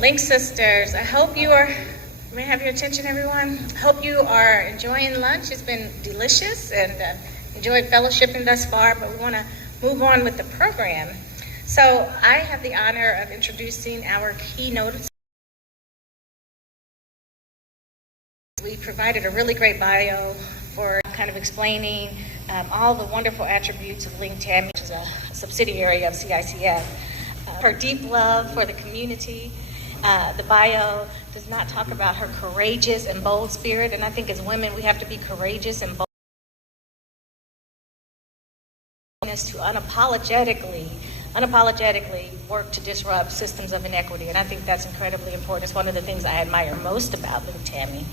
Link Sisters, I hope you are, may I have your attention, everyone? I hope you are enjoying lunch. It's been delicious and enjoyed fellowshipping thus far, but we want to move on with the program. So I have the honor of introducing our keynote. We provided a really great bio for kind of explaining all the wonderful attributes of Link Tammy, which is a subsidiary of CICF. Her deep love for the community. The bio does not talk about her courageous and bold spirit, and I think as women we have to be courageous and bold to unapologetically work to disrupt systems of inequity, and I think that's incredibly important. It's one of the things I admire most about Link Tammy.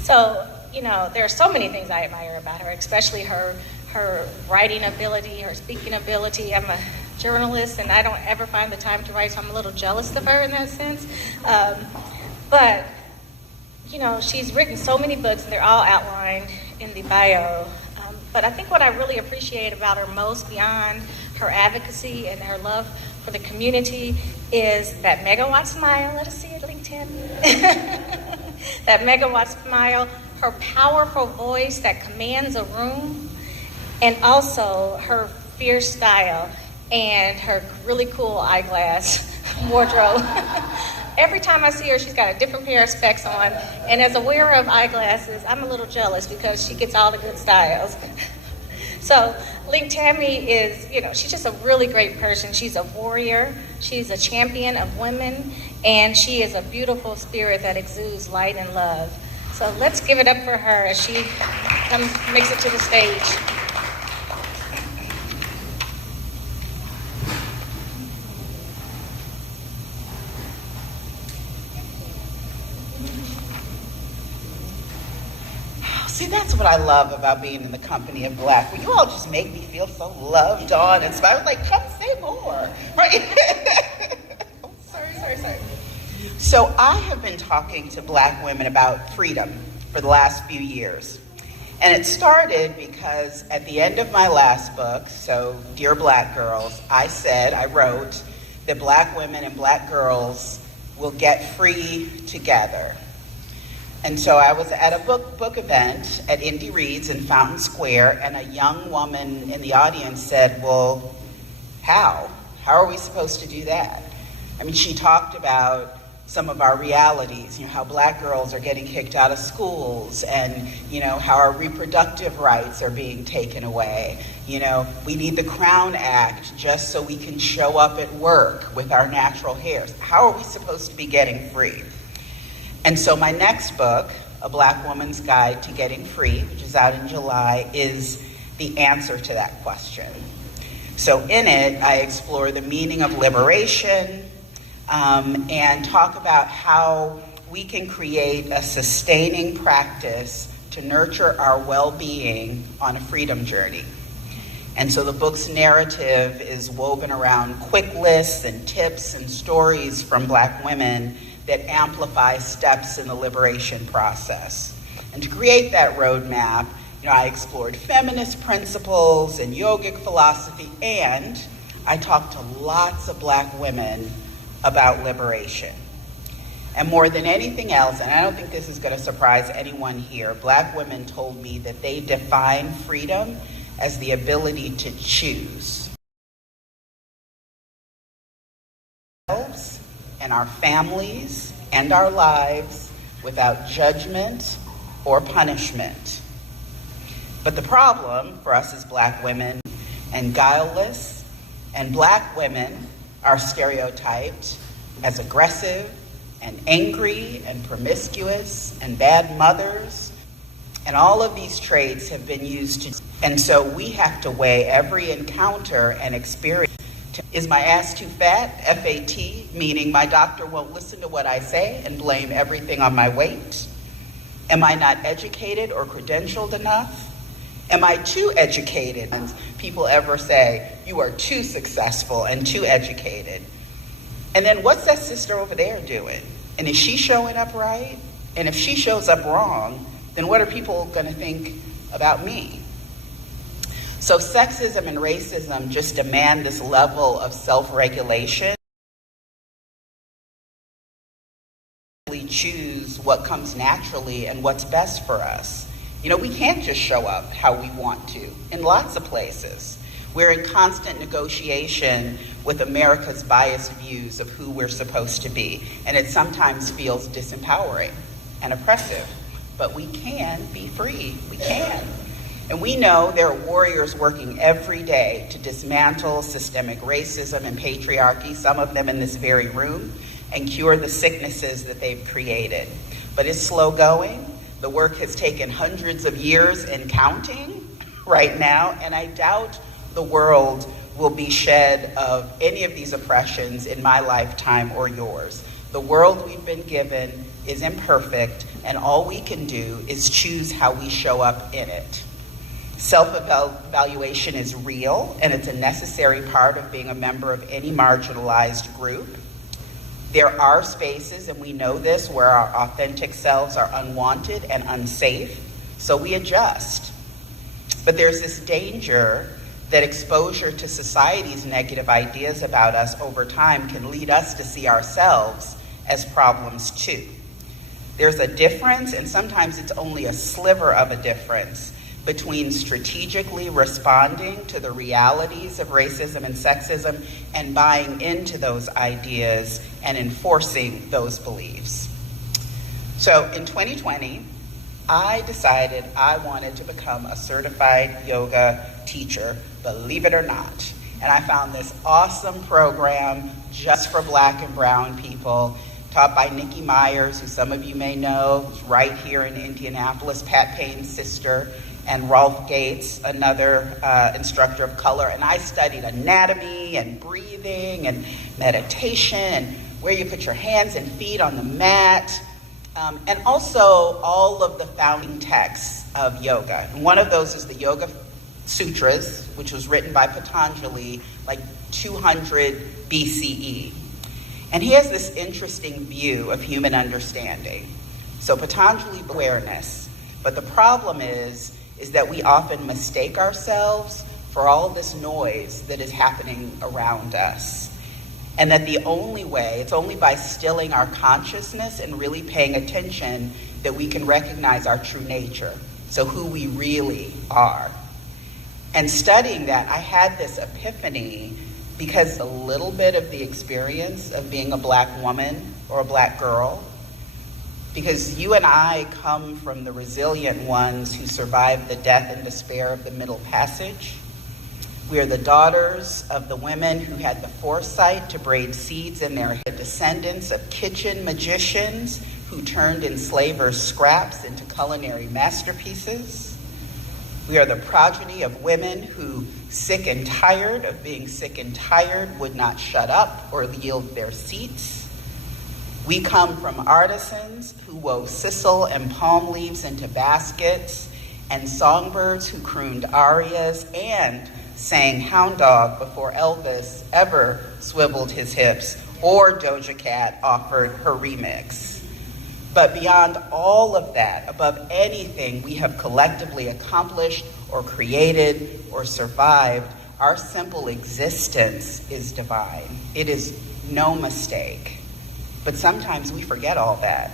So, you know, there are so many things I admire about her, especially her writing ability, her speaking ability. I'm a journalist and I don't ever find the time to write, so I'm a little jealous of her in that sense. But, you know, she's written so many books and they're all outlined in the bio. But I think what I really appreciate about her most, beyond her advocacy and her love for the community, is that megawatt smile. Let us see it, Link Tammy. That megawatt smile, her powerful voice that commands a room, and also her fierce style and her really cool eyeglass wardrobe. Every time I see her, she's got a different pair of specs on, and as a wearer of eyeglasses, I'm a little jealous because she gets all the good styles. So Link Tammy is, you know, she's just a really great person. She's a warrior, she's a champion of women, and she is a beautiful spirit that exudes light and love. So let's give it up for her as she makes it to the stage. See, that's what I love about being in the company of Black. Well, you all just make me feel so loved on and so I was like, come say more, right? Oh, sorry. So I have been talking to Black women about freedom for the last few years. And it started because at the end of my last book, so Dear Black Girls, I wrote that Black women and Black girls will get free together. And so I was at a book event at Indy Reads in Fountain Square, and a young woman in the audience said, well, how? How are we supposed to do that? I mean, she talked about some of our realities, you know, how Black girls are getting kicked out of schools, and, you know, how our reproductive rights are being taken away. You know, we need the Crown Act just so we can show up at work with our natural hairs. How are we supposed to be getting free? And so my next book, A Black Woman's Guide to Getting Free, which is out in July, is the answer to that question. So in it, I explore the meaning of liberation and talk about how we can create a sustaining practice to nurture our well-being on a freedom journey. And so the book's narrative is woven around quick lists and tips and stories from Black women that amplify steps in the liberation process. And to create that roadmap, you know, I explored feminist principles and yogic philosophy, and I talked to lots of Black women about liberation. And more than anything else, and I don't think this is going to surprise anyone here, Black women told me that they define freedom as the ability to choose ourselves and our families and our lives without judgment or punishment. But the problem for us as Black women, and guileless, and Black women are stereotyped as aggressive and angry and promiscuous and bad mothers. And all of these traits have been used to, and so we have to weigh every encounter and experience. Is my ass too fat? FAT, meaning my doctor won't listen to what I say and blame everything on my weight. Am I not educated or credentialed enough? Am I too educated? And people ever say, you are too successful and too educated. And then what's that sister over there doing? And is she showing up right? And if she shows up wrong, then what are people gonna think about me? So sexism and racism just demand this level of self-regulation choose what comes naturally and what's best for us. You know, we can't just show up how we want to in lots of places. We're in constant negotiation with America's biased views of who we're supposed to be, and it sometimes feels disempowering and oppressive. But we can be free. We can. And we know there are warriors working every day to dismantle systemic racism and patriarchy, some of them in this very room, and cure the sicknesses that they've created. But it's slow going. The work has taken hundreds of years and counting right now, and I doubt the world will be shed of any of these oppressions in my lifetime or yours. The world we've been given is imperfect, and all we can do is choose how we show up in it. Self-evaluation is real, and it's a necessary part of being a member of any marginalized group. There are spaces, and we know this, where our authentic selves are unwanted and unsafe, so we adjust. But there's this danger that exposure to society's negative ideas about us over time can lead us to see ourselves as problems too. There's a difference, and sometimes it's only a sliver of a difference, between strategically responding to the realities of racism and sexism and buying into those ideas and enforcing those beliefs. So in 2020, I decided I wanted to become a certified yoga teacher, believe it or not. And I found this awesome program just for Black and brown people, taught by Nikki Myers, who some of you may know, who's right here in Indianapolis, Pat Payne's sister, and Rolf Gates, another instructor of color. And I studied anatomy and breathing and meditation and where you put your hands and feet on the mat, and also all of the founding texts of yoga. And one of those is the Yoga Sutras, which was written by Patanjali like 200 BCE. And he has this interesting view of human understanding. So Patanjali awareness, but the problem is that we often mistake ourselves for all this noise that is happening around us. And that the only way, it's only by stilling our consciousness and really paying attention that we can recognize our true nature, so who we really are. And studying that, I had this epiphany because a little bit of the experience of being a Black woman or a Black girl, because you and I come from the resilient ones who survived the death and despair of the Middle Passage. We are the daughters of the women who had the foresight to braid seeds in their head, descendants of kitchen magicians who turned enslavers' scraps into culinary masterpieces. We are the progeny of women who, sick and tired of being sick and tired, would not shut up or yield their seats. We come from artisans who wove sisal and palm leaves into baskets, and songbirds who crooned arias and sang Hound Dog before Elvis ever swiveled his hips or Doja Cat offered her remix. But beyond all of that, above anything we have collectively accomplished or created or survived, our simple existence is divine. It is no mistake. But sometimes we forget all that.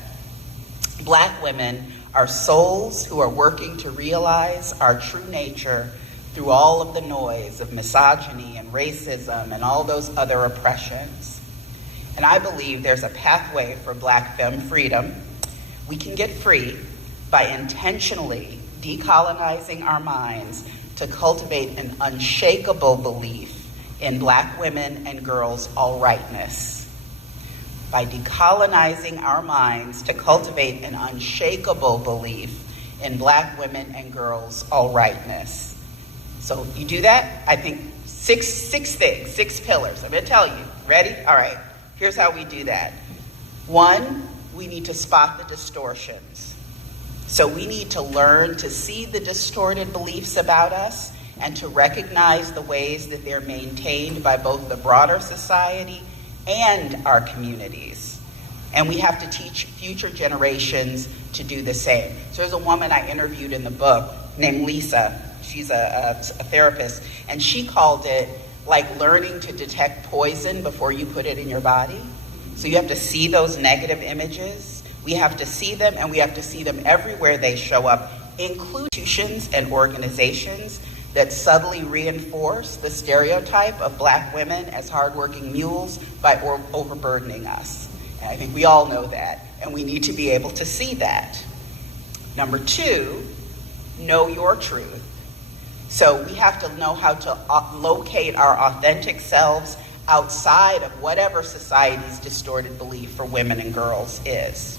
Black women are souls who are working to realize our true nature through all of the noise of misogyny and racism and all those other oppressions. And I believe there's a pathway for Black femme freedom. We can get free by intentionally decolonizing our minds to cultivate an unshakable belief in Black women and girls' all-rightness. By decolonizing our minds to cultivate an unshakable belief in Black women and girls' all-rightness. So you do that, I think six things, 6 pillars. I'm gonna tell you, ready? All right, here's how we do that. 1, we need to spot the distortions. So we need to learn to see the distorted beliefs about us and to recognize the ways that they're maintained by both the broader society and our communities. And we have to teach future generations to do the same. So there's a woman I interviewed in the book named Lisa. She's a therapist, and she called it like learning to detect poison before you put it in your body. So you have to see those negative images We have to see them, and we have to see them everywhere they show up, including institutions and organizations that subtly reinforce the stereotype of Black women as hardworking mules by overburdening us. And I think we all know that, and we need to be able to see that. Number 2, know your truth. So we have to know how to locate our authentic selves outside of whatever society's distorted belief for women and girls is.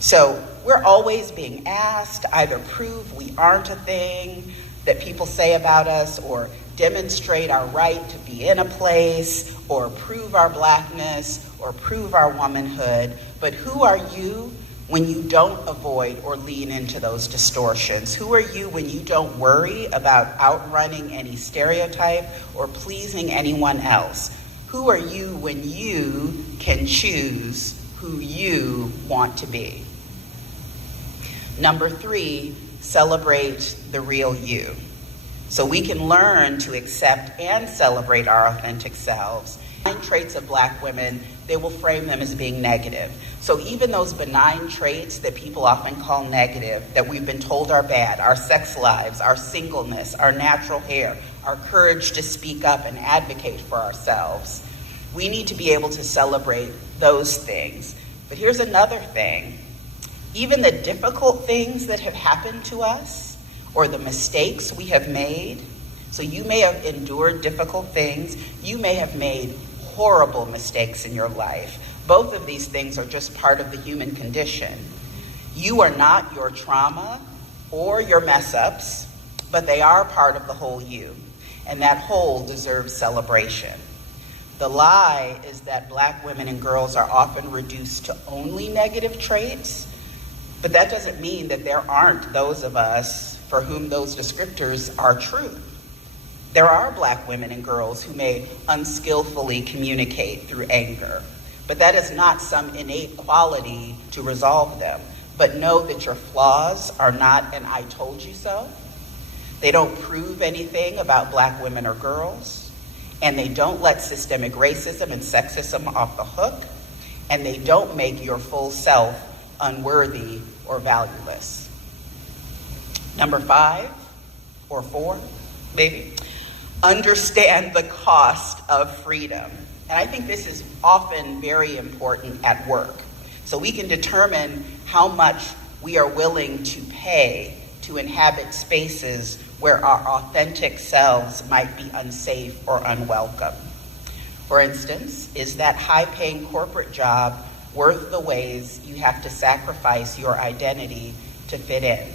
So we're always being asked to either prove we aren't a thing that people say about us, or demonstrate our right to be in a place, or prove our Blackness, or prove our womanhood. But who are you when you don't avoid or lean into those distortions? Who are you when you don't worry about outrunning any stereotype or pleasing anyone else? Who are you when you can choose who you want to be? Number 3, celebrate the real you. So we can learn to accept and celebrate our authentic selves. Traits of Black women, they will frame them as being negative. So even those benign traits that people often call negative, that we've been told are bad, our sex lives, our singleness, our natural hair, our courage to speak up and advocate for ourselves, we need to be able to celebrate those things. But here's another thing. Even the difficult things that have happened to us, or the mistakes we have made, so you may have endured difficult things, you may have made horrible mistakes in your life. Both of these things are just part of the human condition. You are not your trauma or your mess-ups, but they are part of the whole you, and that whole deserves celebration. The lie is that Black women and girls are often reduced to only negative traits, but that doesn't mean that there aren't those of us for whom those descriptors are true. There are Black women and girls who may unskillfully communicate through anger, but that is not some innate quality to resolve them. But know that your flaws are not an I told you so. They don't prove anything about Black women or girls, and they don't let systemic racism and sexism off the hook, and they don't make your full self unworthy or valueless. Number 5, or 4, maybe, understand the cost of freedom. And I think this is often very important at work. So we can determine how much we are willing to pay to inhabit spaces where our authentic selves might be unsafe or unwelcome. For instance, is that high-paying corporate job worth the ways you have to sacrifice your identity to fit in?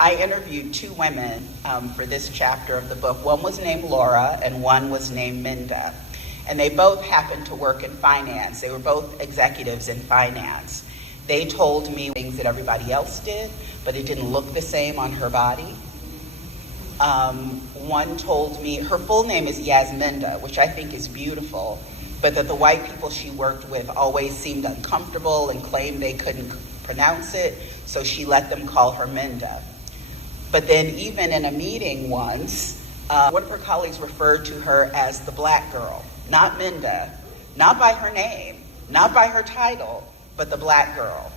I interviewed 2 women for this chapter of the book. One was named Laura and one was named Minda. And they both happened to work in finance. They were both executives in finance. They told me things that everybody else did, but it didn't look the same on her body. One told me, her full name is Yasminda, which I think is beautiful, but that the white people she worked with always seemed uncomfortable and claimed they couldn't pronounce it, so she let them call her Minda. But then even in a meeting once, one of her colleagues referred to her as the Black girl, not Minda, not by her name, not by her title, but the Black girl.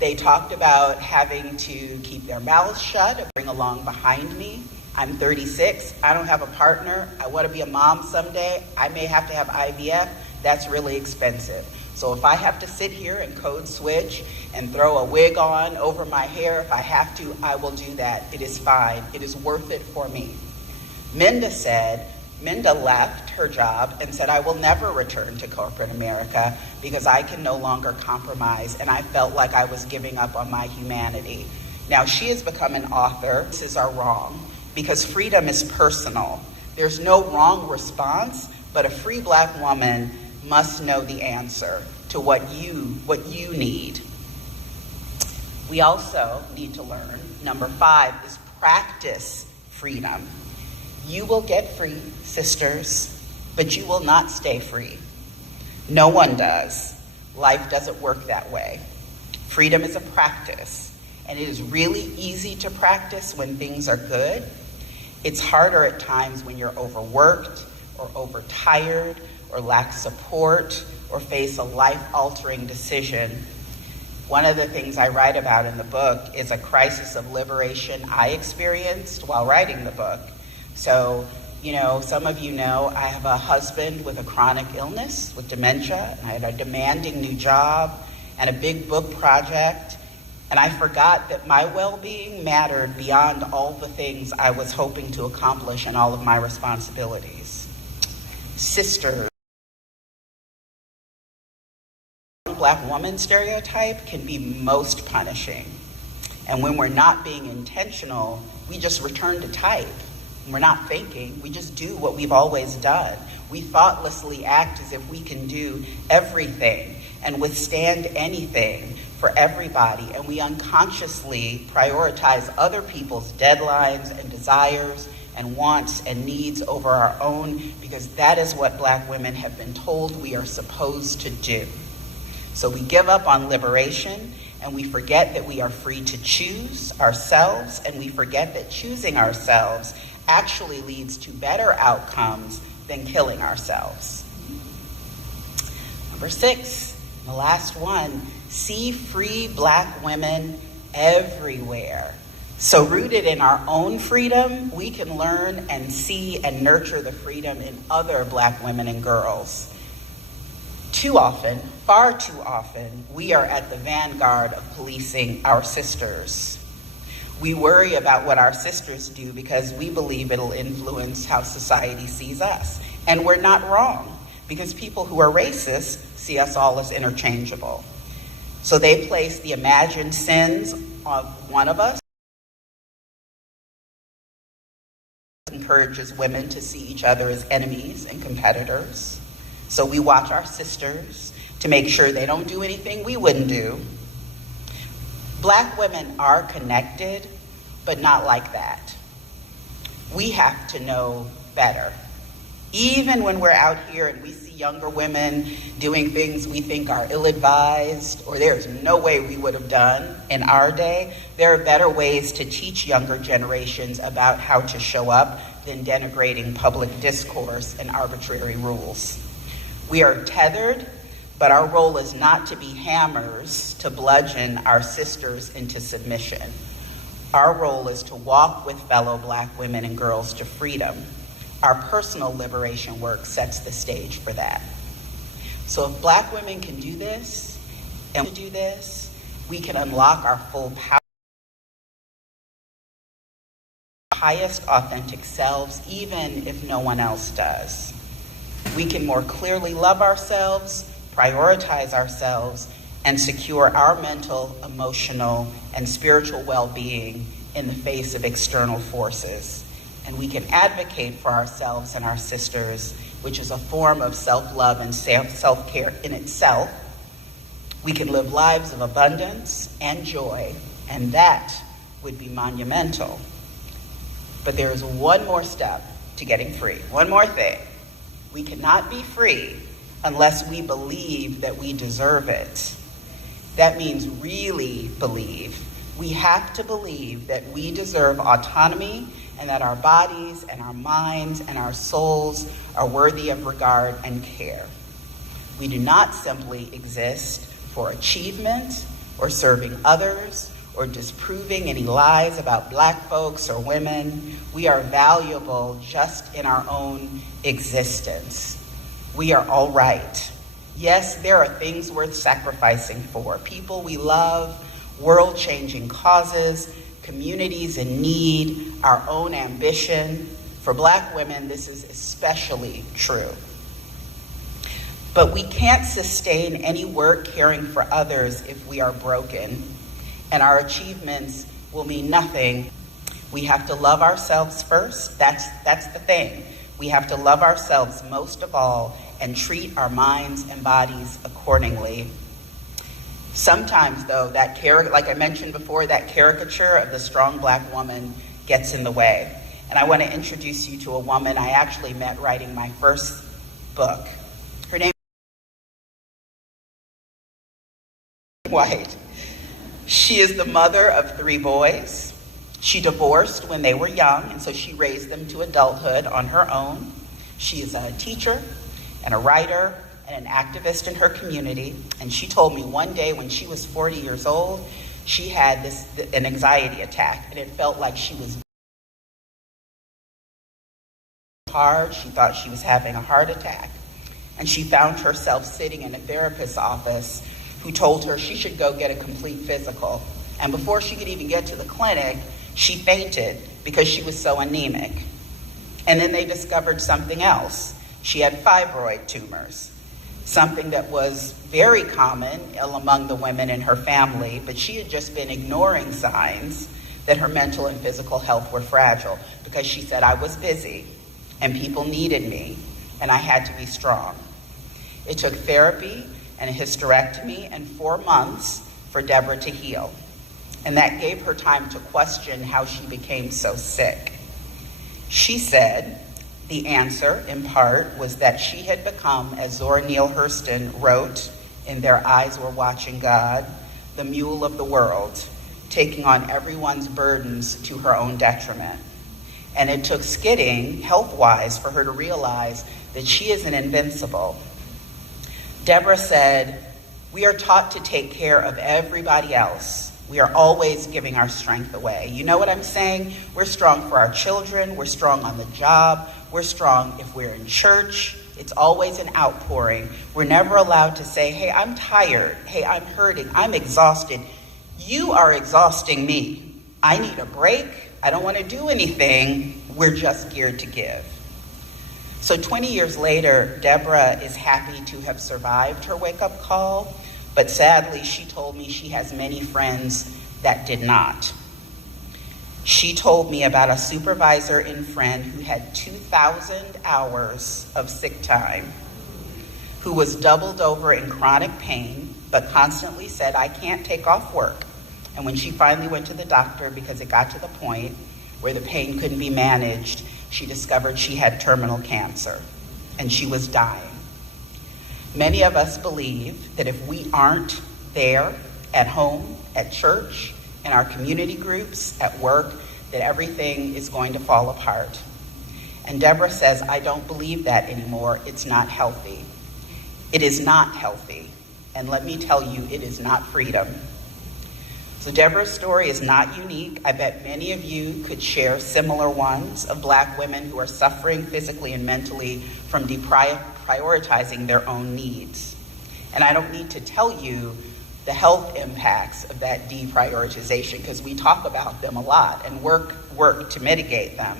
They talked about having to keep their mouths shut, bring along behind me. I'm 36, I don't have a partner, I want to be a mom someday, I may have to have IVF, that's really expensive. So if I have to sit here and code switch and throw a wig on over my hair, if I have to, I will do that. It is fine, it is worth it for me. Minda left her job and said, I will never return to corporate America because I can no longer compromise, and I felt like I was giving up on my humanity. Now she has become an author. This are wrong, because freedom is personal. There's no wrong response, but a free Black woman must know the answer to what you need. We also need to learn, number 5, is practice freedom. You will get free, sisters, but you will not stay free. No one does. Life doesn't work that way. Freedom is a practice, and it is really easy to practice when things are good. It's harder at times when you're overworked or overtired or lack support or face a life-altering decision. One of the things I write about in the book is a crisis of liberation I experienced while writing the book. So, some of you know I have a husband with a chronic illness, with dementia, and I had a demanding new job and a big book project, and I forgot that my well-being mattered beyond all the things I was hoping to accomplish and all of my responsibilities. Sisters. Black woman stereotype can be most punishing. And when we're not being intentional, we just return to type. We're not thinking, we just do what we've always done. We thoughtlessly act as if we can do everything and withstand anything for everybody, and we unconsciously prioritize other people's deadlines and desires and wants and needs over our own, because that is what Black women have been told we are supposed to do. So we give up on liberation, and we forget that we are free to choose ourselves, and we forget that choosing ourselves actually leads to better outcomes than killing ourselves. Number 6, the last one, see free Black women everywhere. So rooted in our own freedom, we can learn and see and nurture the freedom in other Black women and girls. Too often, far too often, we are at the vanguard of policing our sisters. We worry about what our sisters do because we believe it'll influence how society sees us. And we're not wrong, because people who are racist see us all as interchangeable. So they place the imagined sins of one of us, encourages women to see each other as enemies and competitors. So we watch our sisters to make sure they don't do anything we wouldn't do. Black women are connected, but not like that. We have to know better. Even when we're out here and we see younger women doing things we think are ill-advised, or there's no way we would have done in our day, there are better ways to teach younger generations about how to show up than denigrating public discourse and arbitrary rules. We are tethered, but our role is not to be hammers to bludgeon our sisters into submission. Our role is to walk with fellow Black women and girls to freedom. Our personal liberation work sets the stage for that. So if Black women can do this, and we do this, we can unlock our full power, highest authentic selves, even if no one else does. We can more clearly love ourselves, prioritize ourselves, and secure our mental, emotional, and spiritual well-being in the face of external forces. And we can advocate for ourselves and our sisters, which is a form of self-love and self-care in itself. We can live lives of abundance and joy, and that would be monumental. But there is one more step to getting free, one more thing. We cannot be free unless we believe that we deserve it. That means really believe. We have to believe that we deserve autonomy and that our bodies and our minds and our souls are worthy of regard and care. We do not simply exist for achievement or serving others or disproving any lies about Black folks or women. We are valuable just in our own existence. We are all right. Yes, there are things worth sacrificing for. People we love, world-changing causes, communities in need, our own ambition. For Black women, this is especially true. But we can't sustain any work caring for others if we are broken, and our achievements will mean nothing. We have to love ourselves first. That's the thing. We have to love ourselves most of all and treat our minds and bodies accordingly. Sometimes, though, like I mentioned before, that caricature of the strong Black woman gets in the way. And I want to introduce you to a woman I actually met writing my first book. Her name is White. She is the mother of 3 boys. She divorced when they were young, and so she raised them to adulthood on her own. She is a teacher and a writer and an activist in her community, and she told me one day when she was 40 years old, she had an anxiety attack, and it felt like she was hard. She thought she was having a heart attack, and she found herself sitting in a therapist's office who told her she should go get a complete physical. And before she could even get to the clinic, she fainted because she was so anemic. And then they discovered something else. She had fibroid tumors, something that was very common among the women in her family, but she had just been ignoring signs that her mental and physical health were fragile because she said, I was busy and people needed me and I had to be strong. It took therapy and a hysterectomy and 4 months for Deborah to heal. And that gave her time to question how she became so sick. She said the answer, in part, was that she had become, as Zora Neale Hurston wrote in Their Eyes Were Watching God, the mule of the world, taking on everyone's burdens to her own detriment. And it took skidding, health-wise, for her to realize that she isn't invincible. Deborah said, we are taught to take care of everybody else. We are always giving our strength away. You know what I'm saying? We're strong for our children. We're strong on the job. We're strong if we're in church. It's always an outpouring. We're never allowed to say, hey, I'm tired. Hey, I'm hurting. I'm exhausted. You are exhausting me. I need a break. I don't want to do anything. We're just geared to give. So 20 years later, Deborah is happy to have survived her wake-up call. But sadly, she told me she has many friends that did not. She told me about a supervisor and friend who had 2,000 hours of sick time, who was doubled over in chronic pain, but constantly said, I can't take off work. And when she finally went to the doctor, because it got to the point where the pain couldn't be managed, she discovered she had terminal cancer, and she was dying. Many of us believe that if we aren't there at home, at church, in our community groups, at work, that everything is going to fall apart. And Deborah says, I don't believe that anymore. It's not healthy. It is not healthy. And let me tell you, it is not freedom. So Deborah's story is not unique. I bet many of you could share similar ones of Black women who are suffering physically and mentally from prioritizing their own needs. And I don't need to tell you the health impacts of that deprioritization because we talk about them a lot and work to mitigate them.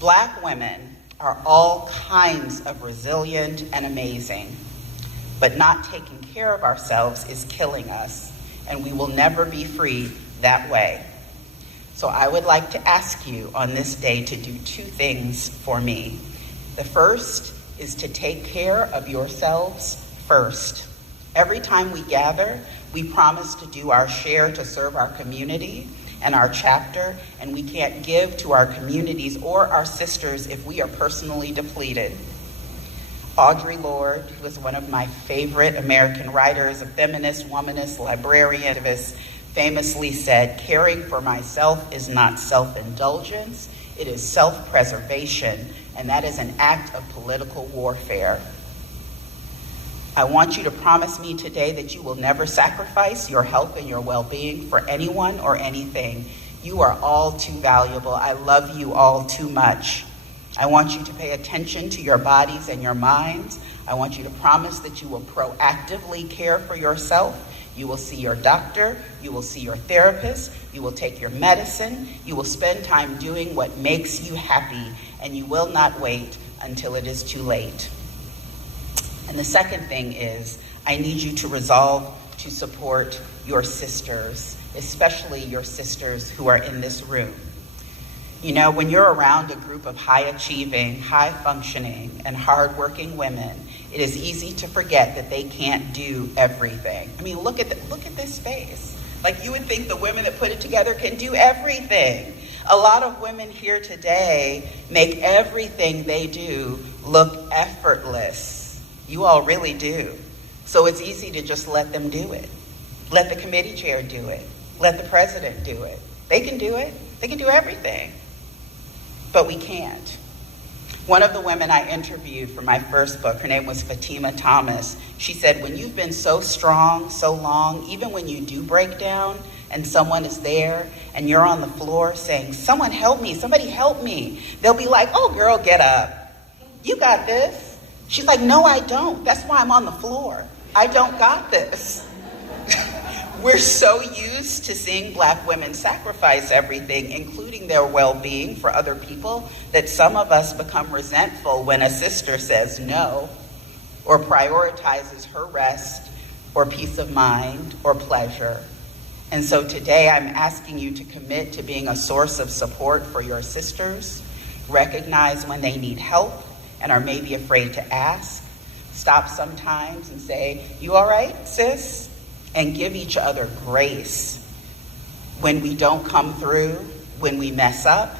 Black women are all kinds of resilient and amazing, but not taking care of ourselves is killing us, and we will never be free that way. So I would like to ask you on this day to do 2 things for me. The first is to take care of yourselves first. Every time we gather, we promise to do our share to serve our community and our chapter, and we can't give to our communities or our sisters if we are personally depleted. Audre Lorde, who is one of my favorite American writers, a feminist, womanist, librarian, famously said, caring for myself is not self-indulgence, it is self-preservation, and that is an act of political warfare. I want you to promise me today that you will never sacrifice your health and your well-being for anyone or anything. You are all too valuable. I love you all too much. I want you to pay attention to your bodies and your minds. I want you to promise that you will proactively care for yourself. You will see your doctor. You will see your therapist. You will take your medicine. You will spend time doing what makes you happy, and you will not wait until it is too late. And the second thing is, I need you to resolve to support your sisters, especially your sisters who are in this room. You know, when you're around a group of high-achieving, high-functioning, and hard-working women, it is easy to forget that they can't do everything. I mean, look at this space. Like, you would think the women that put it together can do everything. A lot of women here today make everything they do look effortless. You all really do. So it's easy to just let them do it. Let the committee chair do it. Let the president do it. They can do it. They can do everything. But we can't. One of the women I interviewed for my first book, her name was Fatima Thomas. She said, when you've been so strong, so long, even when you do break down and someone is there and you're on the floor saying, someone help me, somebody help me, they'll be like, oh girl, get up. You got this. She's like, no, I don't. That's why I'm on the floor. I don't got this. We're so used to seeing Black women sacrifice everything, including their well-being for other people, that some of us become resentful when a sister says no, or prioritizes her rest, or peace of mind, or pleasure. And so today I'm asking you to commit to being a source of support for your sisters, recognize when they need help and are maybe afraid to ask, stop sometimes and say, you all right, sis? And give each other grace when we don't come through, when we mess up,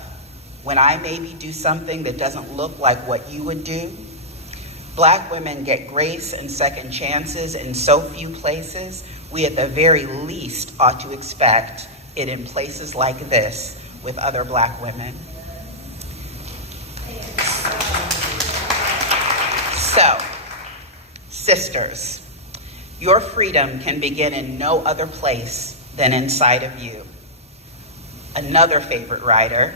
when I maybe do something that doesn't look like what you would do. Black women get grace and second chances in so few places. We at the very least ought to expect it in places like this with other Black women. So, sisters, your freedom can begin in no other place than inside of you. Another favorite writer,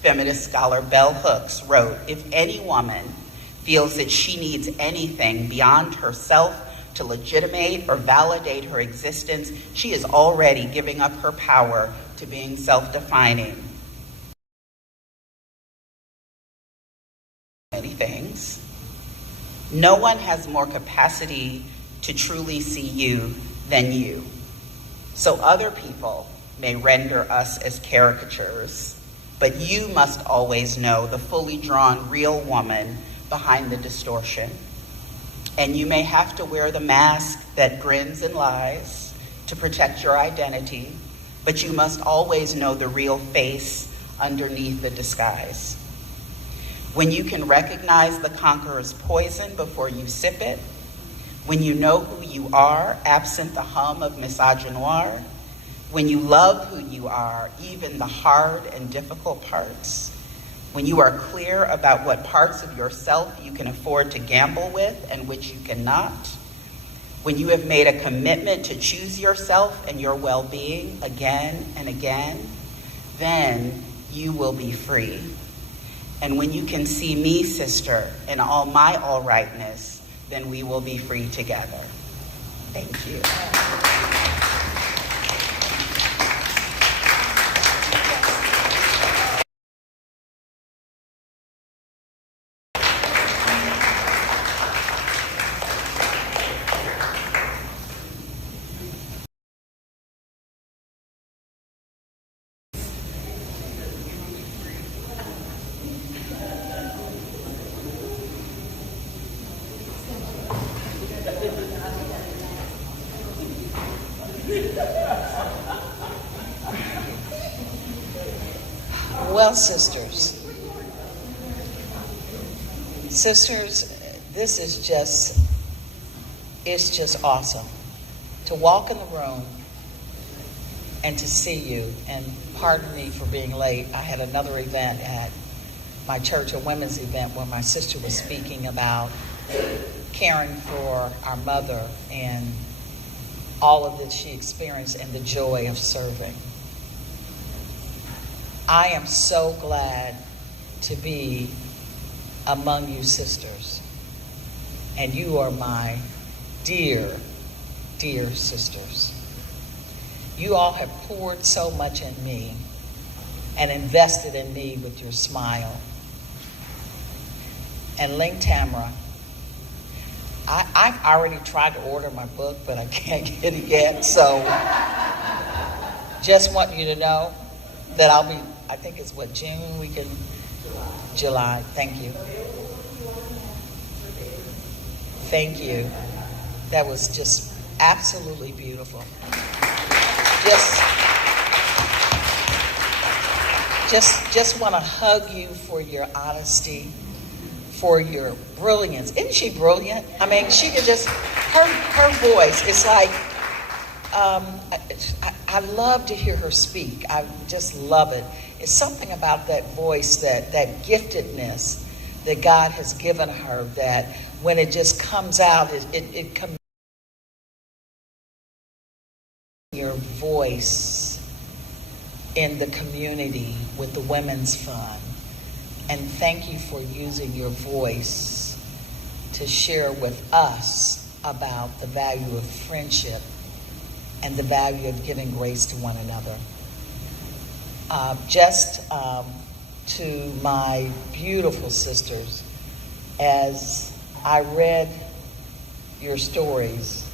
feminist scholar Bell Hooks, wrote, if any woman feels that she needs anything beyond herself to legitimate or validate her existence, she is already giving up her power to being self-defining. Many things. No one has more capacity to truly see you than you. So other people may render us as caricatures, but you must always know the fully drawn real woman behind the distortion. And you may have to wear the mask that grins and lies to protect your identity, but you must always know the real face underneath the disguise. When you can recognize the conqueror's poison before you sip it, when you know who you are, absent the hum of misogynoir, when you love who you are, even the hard and difficult parts, when you are clear about what parts of yourself you can afford to gamble with and which you cannot, when you have made a commitment to choose yourself and your well-being again and again, then you will be free. And when you can see me, sister, in all my all rightness, then we will be free together. Thank you. Well, sisters, this is it's just awesome to walk in the room and to see you. And pardon me for being late. I had another event at my church, a women's event, where my sister was speaking about caring for our mother and all of that she experienced and the joy of serving. I am so glad to be among you sisters. And you are my dear, dear sisters. You all have poured so much in me and invested in me with your smile. And Ling Tamara, I've already tried to order my book, but I can't get it yet. So just want you to know that I'll be, I think it's what, June? We can, July. Thank you. Thank you. That was just absolutely beautiful. Just want to hug you for your honesty, for your brilliance. Isn't she brilliant? I mean, she could just, her voice, it's like, I love to hear her speak. I just love it. It's something about that voice, that giftedness that God has given her, that when it just comes out, it comes your voice in the community with the Women's Fund. And thank you for using your voice to share with us about the value of friendship and the value of giving grace to one another. To my beautiful sisters, as I read your stories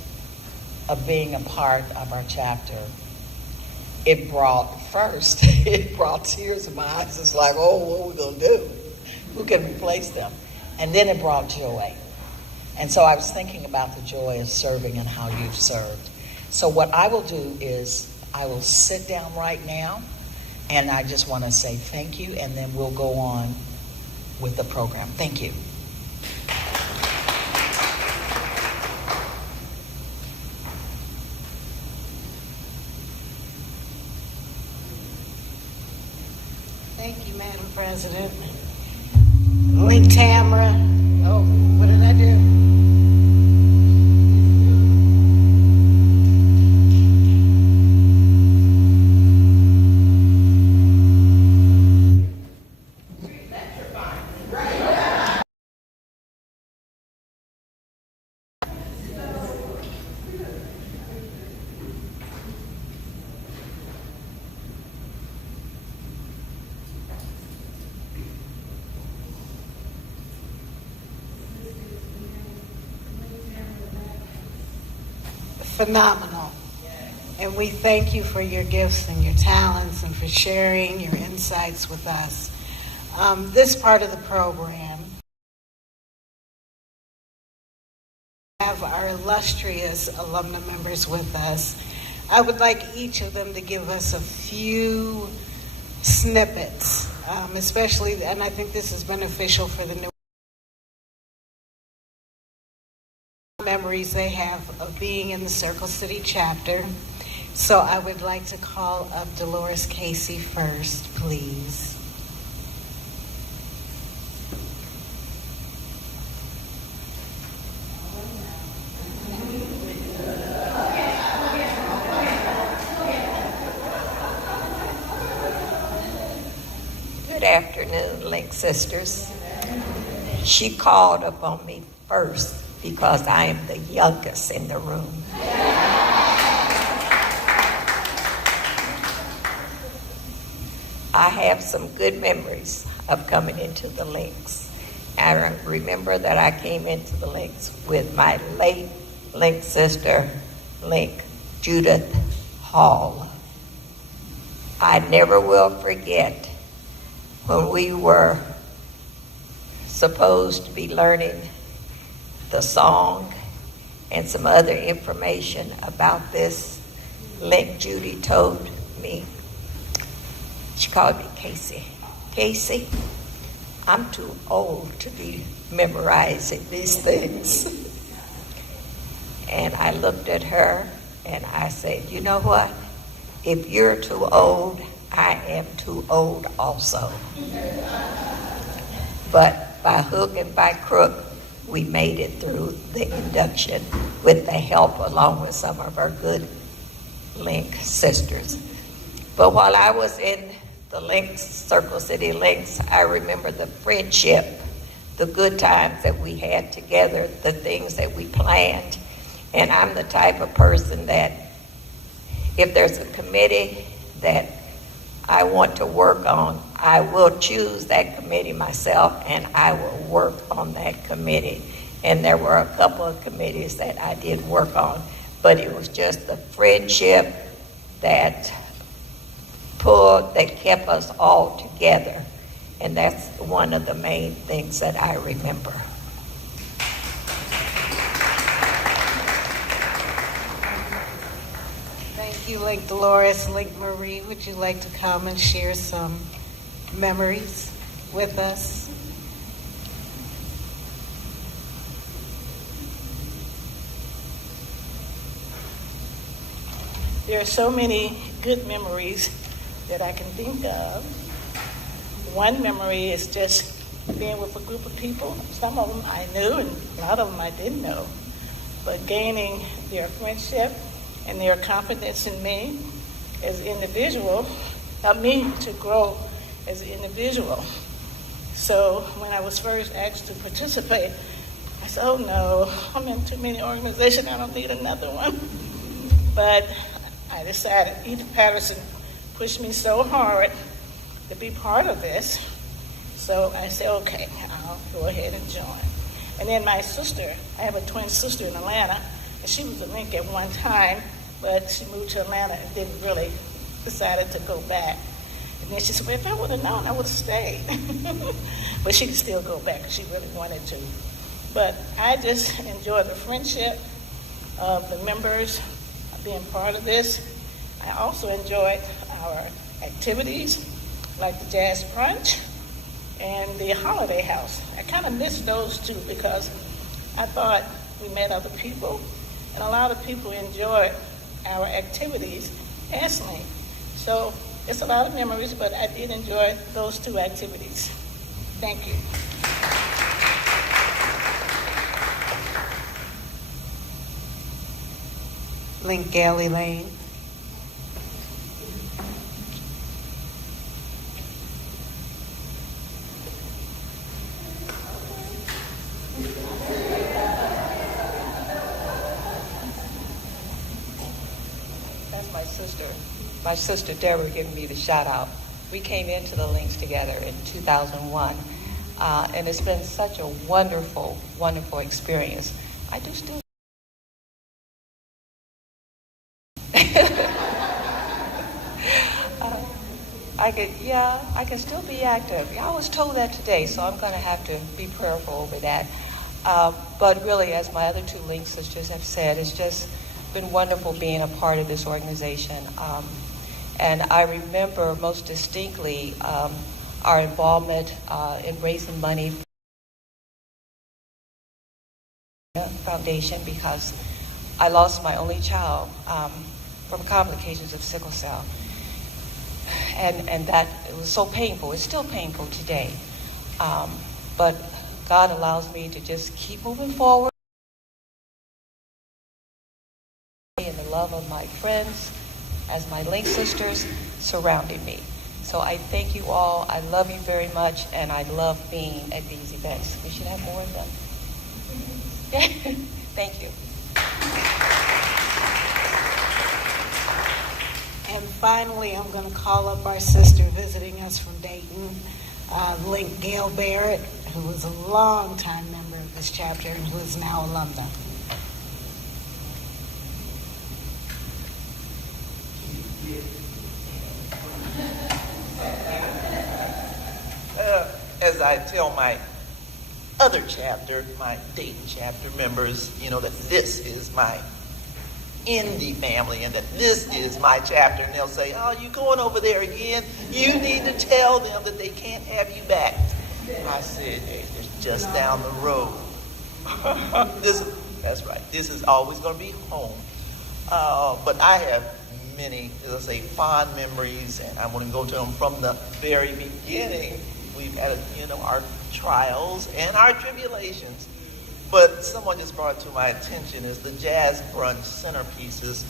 of being a part of our chapter, it brought tears in my eyes. It's like, oh, what are we going to do? Who can replace them? And then it brought joy. And so I was thinking about the joy of serving and how you've served. So what I will do is I will sit down right now, and I just want to say thank you, and then we'll go on with the program. Thank you. Thank you, Madam President. Link Tamara. Oh, what did I do? Phenomenal. And we thank you for your gifts and your talents and for sharing your insights with us. This part of the program, we have our illustrious alumna members with us. I would like each of them to give us a few snippets, especially, and I think this is beneficial for the new memories they have of being in the Circle City chapter. So I would like to call up Dolores Casey first, please. Good afternoon, Link Sisters. She called upon me first because I am the youngest in the room. I have some good memories of coming into the Links. I remember that I came into the Links with my late Link sister, Link Judith Hall. I never will forget when we were supposed to be learning the song and some other information about this. Link Judy told me, she called me Casey. Casey, I'm too old to be memorizing these things. And I looked at her and I said, you know what? If you're too old, I am too old also. But by hook and by crook, we made it through the induction with the help along with some of our good Link sisters. But while I was in the Links, Circle City Links, I remember the friendship, the good times that we had together, the things that we planned. And I'm the type of person that if there's a committee that I want to work on, I will choose that committee myself and I will work on that committee. And there were a couple of committees that I did work on, but it was just the friendship that kept us all together. And that's one of the main things that I remember. Thank you, Link Dolores. Link Marie, would you like to come and share some memories with us? There are so many good memories that I can think of. One memory is just being with a group of people. Some of them I knew, and a lot of them I didn't know. But gaining their friendship and their confidence in me as an individual helped me to grow as an individual. So when I was first asked to participate, I said, oh no, I'm in too many organizations, I don't need another one. But I decided, Edith Patterson pushed me so hard to be part of this. So I said, okay, I'll go ahead and join. And then my sister, I have a twin sister in Atlanta, and she was a link at one time, but she moved to Atlanta and didn't really decided to go back. And then she said, well, if I would have known, I would have stayed. But she could still go back if she really wanted to. But I just enjoy the friendship of the members being part of this. I also enjoyed our activities, like the jazz brunch and the holiday house. I kind of missed those two because I thought we met other people, and a lot of people enjoyed our activities as Link. So it's a lot of memories, but I did enjoy those two activities. Thank you. Link Galley Lane. That's my sister Deborah giving me the shout out. We came into the Links together in 2001, and it's been such a wonderful, wonderful experience. I do still. I can still be active. I was told that today, so I'm going to have to be prayerful over that. But really, as my other two Link sisters have said, it's just been wonderful being a part of this organization. And I remember most distinctly our involvement in raising money for the foundation because I lost my only child from complications of sickle cell. And that it was so painful. It's still painful today. But God allows me to just keep moving forward. And the love of my friends as my Link sisters surrounding me. So I thank you all. I love you very much, and I love being at these events. We should have more of them. Thank you. And finally, I'm going to call up our sister visiting us from Dayton, Link Gail Barrett, who was a longtime member of this chapter and who is now alumna. As I tell my other chapter, my Dayton chapter members, that this is my Indy family and that this is my chapter, and they'll say, oh, you going over there again? You need to tell them that they can't have you back. I said, hey, it's just down the road. That's right. This is always going to be home. But I have many, as I say, fond memories, and I want to go to them from the very beginning. We've had, our trials and our tribulations. But someone just brought to my attention is the jazz brunch centerpieces,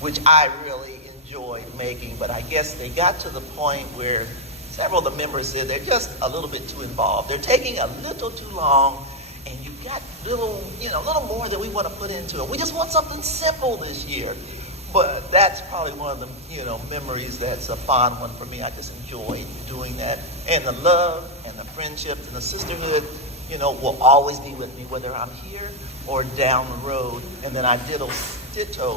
which I really enjoyed making. But I guess they got to the point where several of the members said they're just a little bit too involved. They're taking a little too long, and you've got little more that we want to put into it. We just want something simple this year. But that's probably one of the, memories that's a fond one for me. I just enjoyed doing that. And the love and the friendships and the sisterhood, will always be with me, whether I'm here or down the road. And then I ditto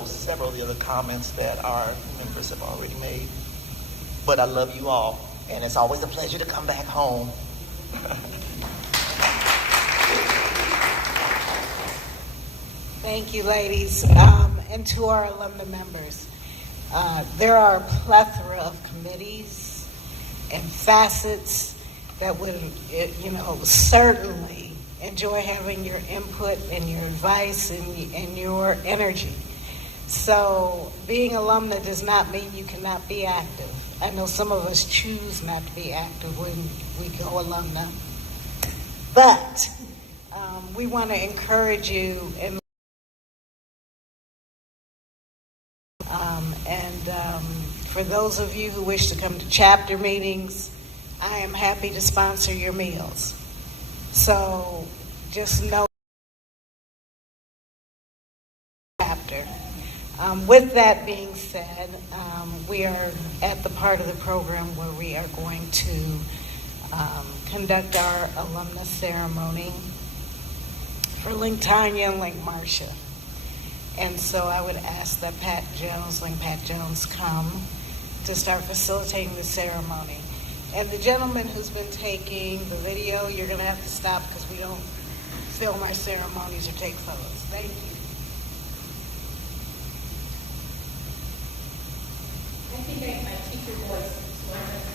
several of the other comments that our members have already made. But I love you all, and it's always a pleasure to come back home. Thank you, ladies. And to our alumna members, there are a plethora of committees and facets that would, certainly enjoy having your input and your advice and your energy. So being alumna does not mean you cannot be active. I know some of us choose not to be active when we go alumna. But we want to encourage you and for those of you who wish to come to chapter meetings, I am happy to sponsor your meals. So just know chapter. With that being said, we are at the part of the program where we are going to conduct our alumnus ceremony for Link Tanya and Link Marcia. And so I would ask that Link Pat Jones come to start facilitating the ceremony. And the gentleman who's been taking the video, you're going to have to stop because we don't film our ceremonies or take photos. Thank you. I think my teacher voice, so I'm going to